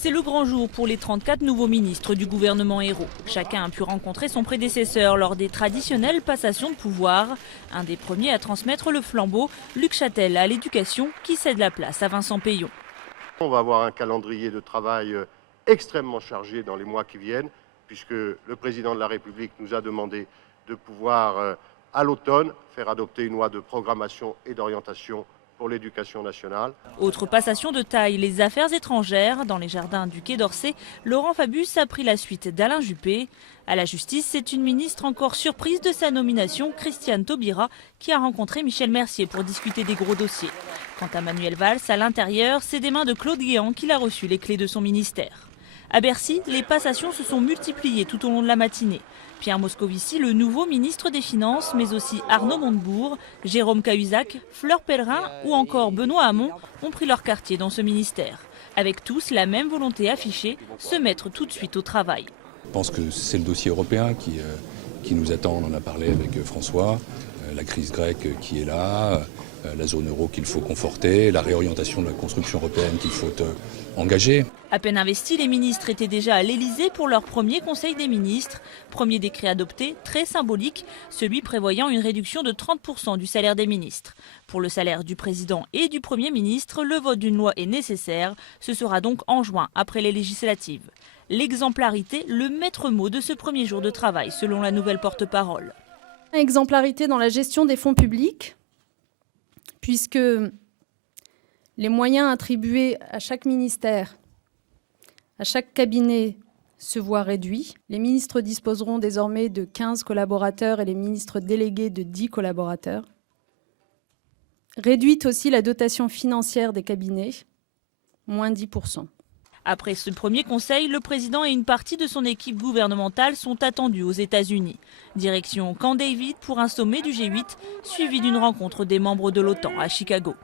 C'est le grand jour pour les 34 nouveaux ministres du gouvernement Ayrault. Chacun a pu rencontrer son prédécesseur lors des traditionnelles passations de pouvoir. Un des premiers à transmettre le flambeau, Luc Châtel à l'éducation, qui cède la place à Vincent Peillon. On va avoir un calendrier de travail extrêmement chargé dans les mois qui viennent, puisque le président de la République nous a demandé de pouvoir, à l'automne, faire adopter une loi de programmation et d'orientation pour l'éducation nationale. Autre passation de taille, les affaires étrangères. Dans les jardins du Quai d'Orsay, Laurent Fabius a pris la suite d'Alain Juppé. À la justice, c'est une ministre encore surprise de sa nomination, Christiane Taubira, qui a rencontré Michel Mercier pour discuter des gros dossiers. Quant à Manuel Valls, à l'intérieur, c'est des mains de Claude Guéant qu'il a reçu les clés de son ministère. À Bercy, les passations se sont multipliées tout au long de la matinée. Pierre Moscovici, le nouveau ministre des Finances, mais aussi Arnaud Montebourg, Jérôme Cahuzac, Fleur Pellerin ou encore Benoît Hamon ont pris leur quartier dans ce ministère. Avec tous la même volonté affichée, se mettre tout de suite au travail. Je pense que c'est le dossier européen qui nous attend, on en a parlé avec François, la crise grecque qui est là, la zone euro qu'il faut conforter, la réorientation de la construction européenne qu'il faut engager. À peine investis, les ministres étaient déjà à l'Elysée pour leur premier conseil des ministres. Premier décret adopté, très symbolique, celui prévoyant une réduction de 30% du salaire des ministres. Pour le salaire du président et du Premier ministre, le vote d'une loi est nécessaire. Ce sera donc en juin, après les législatives. L'exemplarité, le maître mot de ce premier jour de travail, selon la nouvelle porte-parole. Exemplarité dans la gestion des fonds publics, puisque les moyens attribués à chaque ministère, à chaque cabinet, se voient réduits. Les ministres disposeront désormais de 15 collaborateurs et les ministres délégués de 10 collaborateurs. Réduite aussi la dotation financière des cabinets, moins 10%. Après ce premier conseil, le président et une partie de son équipe gouvernementale sont attendus aux États-Unis. Direction Camp David pour un sommet du G8, suivi d'une rencontre des membres de l'OTAN à Chicago.